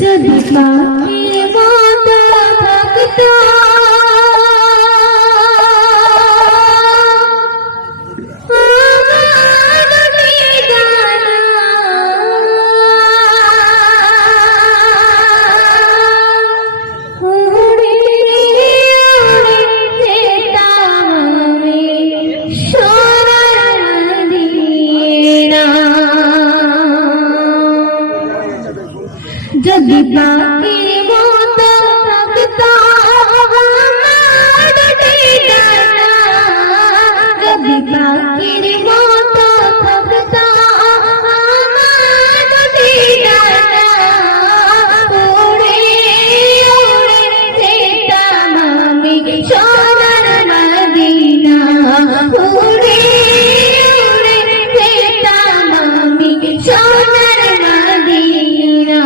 যদি পাখির মতো থাকতো যদি পাখির মতো থাকতো আমার ঠিকানা, যদি পাখির মতো থাকতো আমার ঠিকানা, উড়ে উড়ে যেতাম আমি সোনার মদিনা, উড়ে উড়ে যেতাম আমি সোনার মদিনা।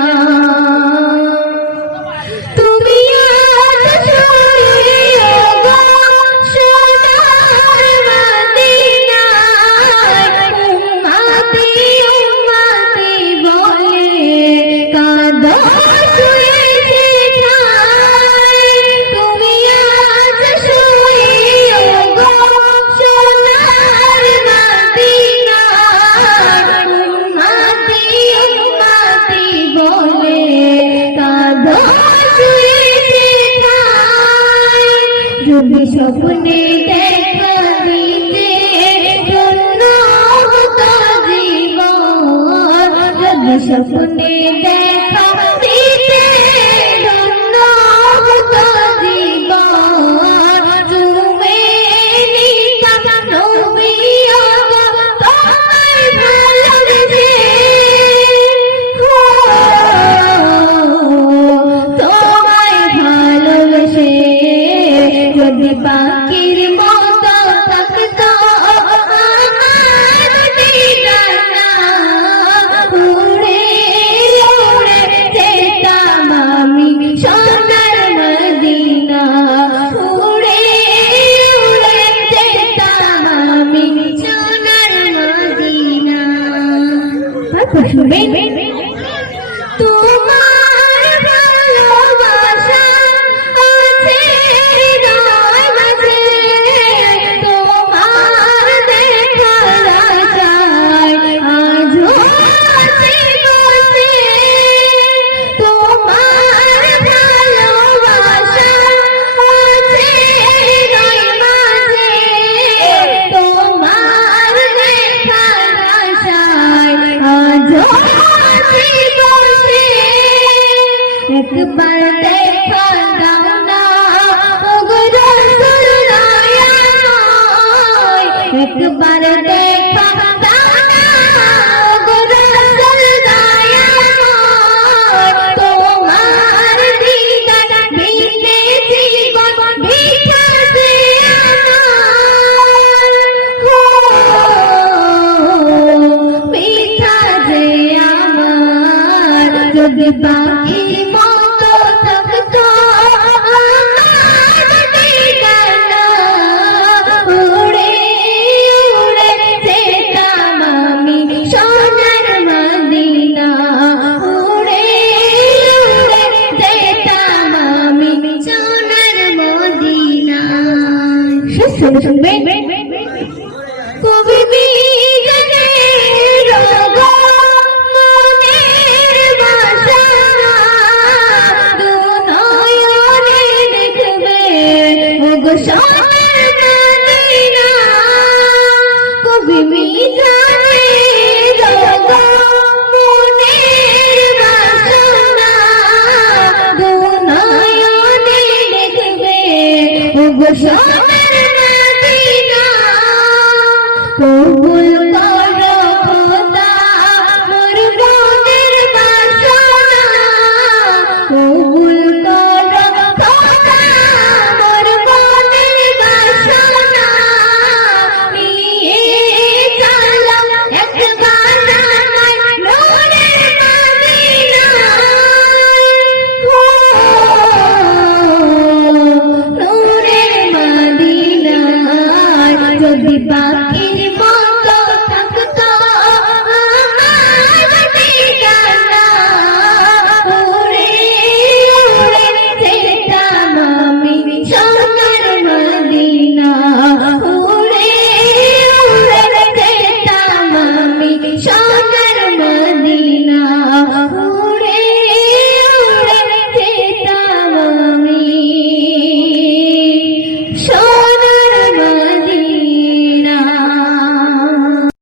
যদি স্বপ্নে দেখা দিতে ধন্য হতো জীবন, যদি স্বপ্নে দেখা দিতে ধন্য হতো জীবন, তুমি নিতাম নবী তোমায় ভালোবেসে, তোমায় ভালোবেসে। যদি পাখির মতো থাকতো আমার ঠিকানা, উড়ে উড়ে যেতাম আমি সোনার মদিনা, উড়ে উড়ে যেতাম আমি সোনার মদিনা। তোমার ভালোবাসা আছে হৃদয় মাঝে, তোমার দেখা যায় আজও আছে বসে, তোমার ভালোবাসা আছে হৃদয় মাঝে, তোমার দেখা যায় আজও আছে বসে। একবার দেখা দাও না ওগো রাসূল দয়াময়, একবার দেখা দাও না ওগো রাসূল দয়াময়, তোমার দিদার বিনে জীবন ভিক্ষা যে আমার, ভিক্ষা যে আমার। যদি পাখির মতো থাকতো আমার ঠিকানা, উড়ে উড়ে যেতাম আমি সোনার মদিনা, উড়ে উড়ে যেতাম আমি সোনার মদিনা। শুনবে কবি কবি মিজানে রোগো মনের বাসনা, দু নয়নে দেখবে ওগো